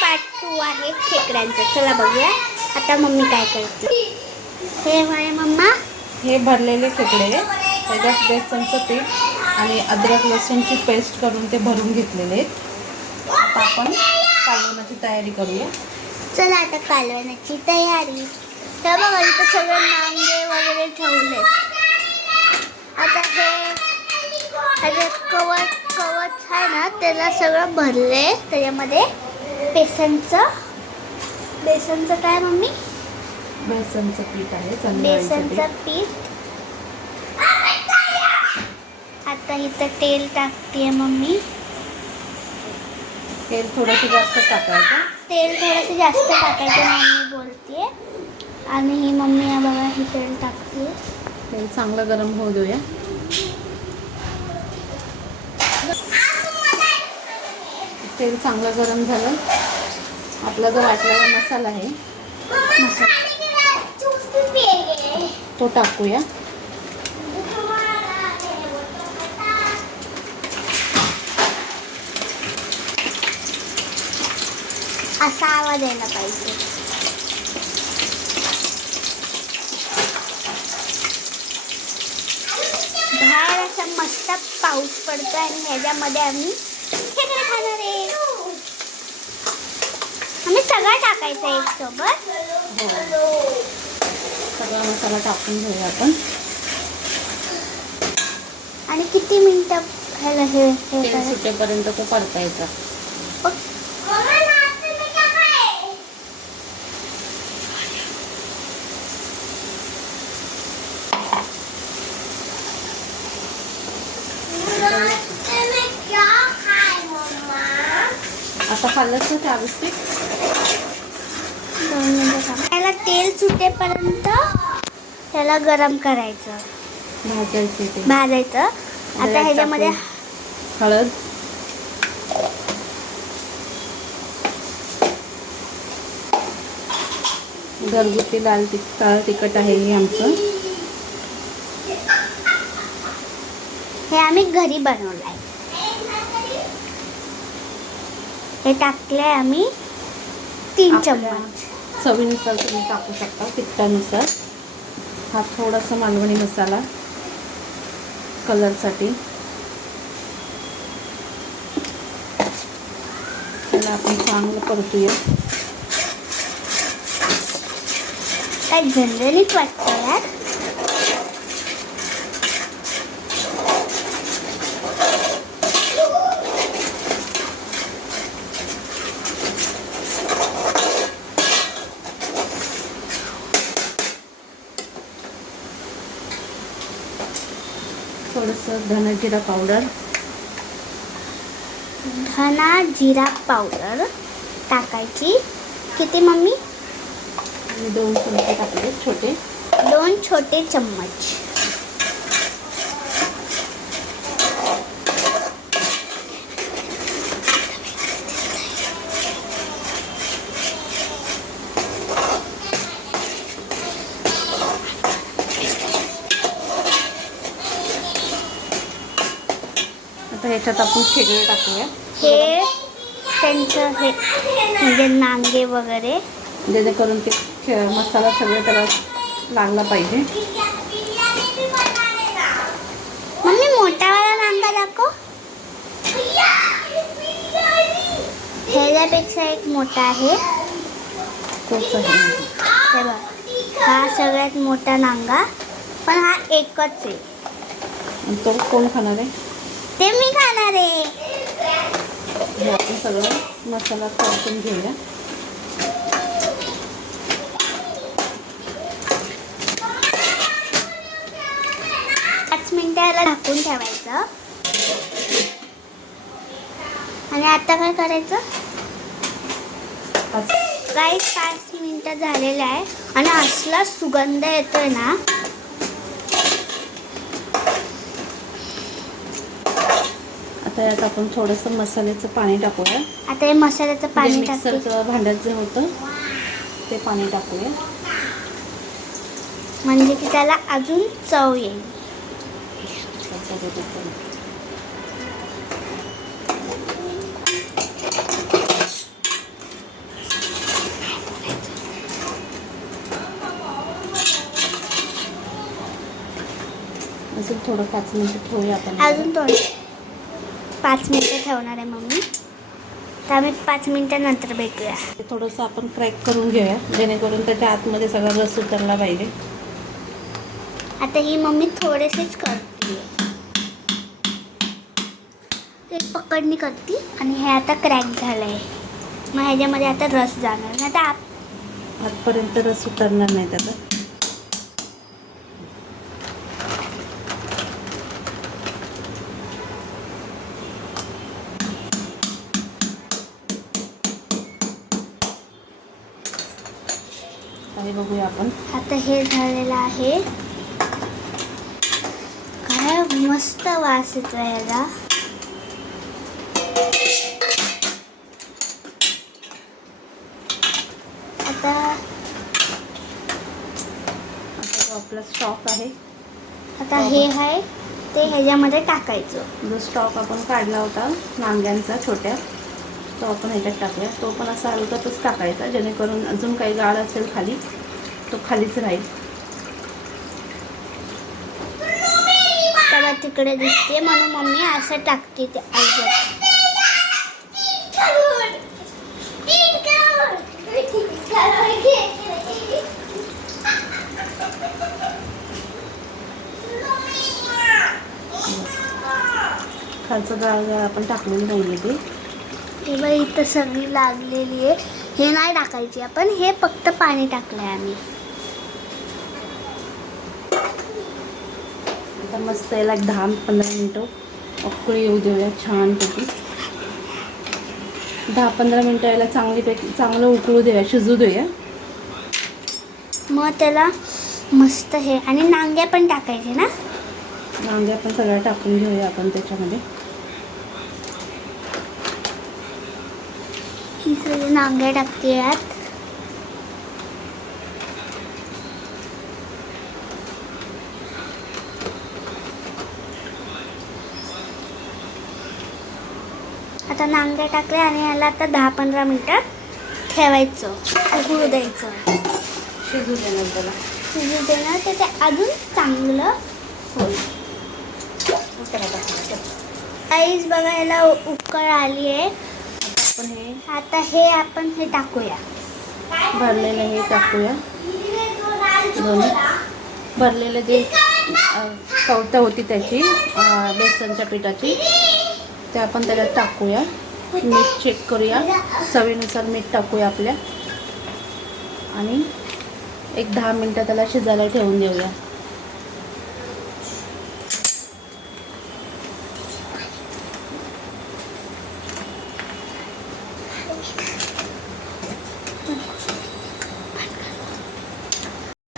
Part 2 आहे खेकड्यांचा. चला बघूया आता मम्मी काय करते. हे आहे मम्मा, हे भरलेले खेकडे, त्याच्यात बेसनचं पीठ आणि अद्रक लसूणची पेस्ट करून ते भरून घेतलेले आहेत. आता आपण कालवणाची तयारी करूया. चला आता कालवण्याची तयारी. तर बघा इथं सगळं नांगे वगैरे ठेवले. आता हे कवच आहे ना, त्याला सगळं भरले. त्याच्यामध्ये बेसनचं काय मम्मी? बेसनचं पीठ आहे, बेसनचं पीठ. आता इथं तेल टाकते मम्मी. तेल थोडंसं जास्त टाकायचं. मम्मी बोलते. आणि ही मम्मी बघा ही तेल टाकते. तेल चांगलं गरम होऊ देऊया. तेल चांगलं गरम झालं. आपला जो वाटलेला मसाला आहे तो टाकूया. असा आवाज यायला पाहिजे. बाहेर असा मस्त पाऊस पडतो आणि ह्याच्यामध्ये आम्ही खेकडे खाणार आहे. आम्ही सगळं टाकायचं एक सोबत. सगळा मसाला टाकून घेऊया आपण. आणि किती मिनिटं ह्याला हे तेल सुटेपर्यंत तो परतायचा. आता खाल्लंच ना त्यावेळेस त्याला तेल सुटेपर्यंत त्याला गरम करायचं, भाजायचं. आता ह्याच्यामध्ये हळद, घरगुती लाल तिखट आहे हे आमचं. हे आम्ही घरी बनवलं आहे. हे टाकलंय आम्ही 3 चम्मच. चवीनुसार तुम्ही टाकू शकता, तिखटानुसार. हा थोडासा मालवणी मसाला कलरसाठी. त्याला आपण चांगलं परतूया. काय झणझणीत वाटतं यार. थोडंसं धना जिरा पावडर टाकायची. किती मम्मी? 2 चमचे टाकले, 2 छोटे चम्मच. आता ह्याच्यात आपण खेकडे टाकूया. हे त्यांचं हे म्हणजे नांगे वगैरे, जेणेकरून ते मसाला सगळं त्याला लागला पाहिजे. मम्मी मोठावाला नांगा दाखव. ह्याच्यापेक्षा एक मोठा आहे. तोच आहे. हे बघ, हा सगळ्यात मोठा नांगा, पण हा एकच आहे. आणि तो कोण खाणार आहे? ते मी खाणार आहे. हे आपण सगळं मसाला परतून घेऊया. मिनिटाला ढाकून ठेवायचं. आणि आता काय करायचं? गाईस 5 मिनिटं झालेले आहे आणि असला सुगंध येतोय ना. आता यात आपण थोडंसं मसाल्याचं पाणी टाकूया. आता हे मसाल्याचं पाणी मिक्सरचं भांड्यात जे होतं ते पाणी टाकूया. म्हणजे की त्याला अजून चव येईल. थोडं 5 मिनिटं ठेवूया आपण. अजून थोडं 5 मिनिटं ठेवणार आहे मम्मी. तर आम्ही 5 मिनिटानंतर भेटूया. ते थोडंसं आपण क्रॅक करून घेऊया जेणेकरून त्याच्या आतमध्ये सगळा रस उतरला पाहिजे. आता ही मम्मी थोडेसेच करते, ते पकडणी करते आणि हे आता क्रॅक झालं आहे. मग ह्याच्यामध्ये आता रस जाणार नाही तर आतपर्यंत रस उतरणार नाही त्याचा. हे बघूया आपण. आता हे झालेलं आहे. काय मस्त वास येतो ह्याला. आता जो आपला स्टॉक आहे, आता हे आहे ते ह्याच्यामध्ये टाकायचं. जो स्टॉक आपण काढला होता नांग्यांचा छोट्या, तो आपण ह्याच्यात टाकूया. तो पण असा हलकाच टाकायचा जेणेकरून अजून काही गाळ असेल खाली तो खालीच राहील. त्याला तिकडे दिसते म्हणून मम्मी असं टाकते ते अलगद. खालचं गाळ आपण टाकलेलं नाही ते. हे बघ इथं सगळी लागलेली आहे. हे नाही टाकायची आपण, हे फक्त पाणी टाकलंय आम्ही. आता मस्त याला 10-15 मिनटं उकळी येऊ देऊया छानपैकी. 10-15 मिनटं याला चांगलं उकळू देऊया, शिजू देऊया. मग त्याला मस्त हे आणि नांग्या पण टाकायचे ना. नांग्या पण सगळ्या टाकून घेऊया आपण त्याच्यामध्ये. ही सगळी नांग्या टाकते यात. आता नांग्या टाकल्या आणि याला आता 10-15 मिनिटं ठेवायचं, उकळू द्यायचं. शिजू देणार त्याला. शिजू देणार तर ते अजून चांगलं होईल. काहीच बघा याला उकळ आली आहे. आता आपण हे टाकूया. भरलेलं हे टाकूया. दोन्ही भरलेले जे कवटं होती त्याची बेसनच्या पिठाची ते आपण त्याला टाकूया. मीठ चेक करूया, चवीनुसार मीठ टाकूया आपल्या आणि एक 10 मिनटं त्याला शिजायला ठेवून देऊया.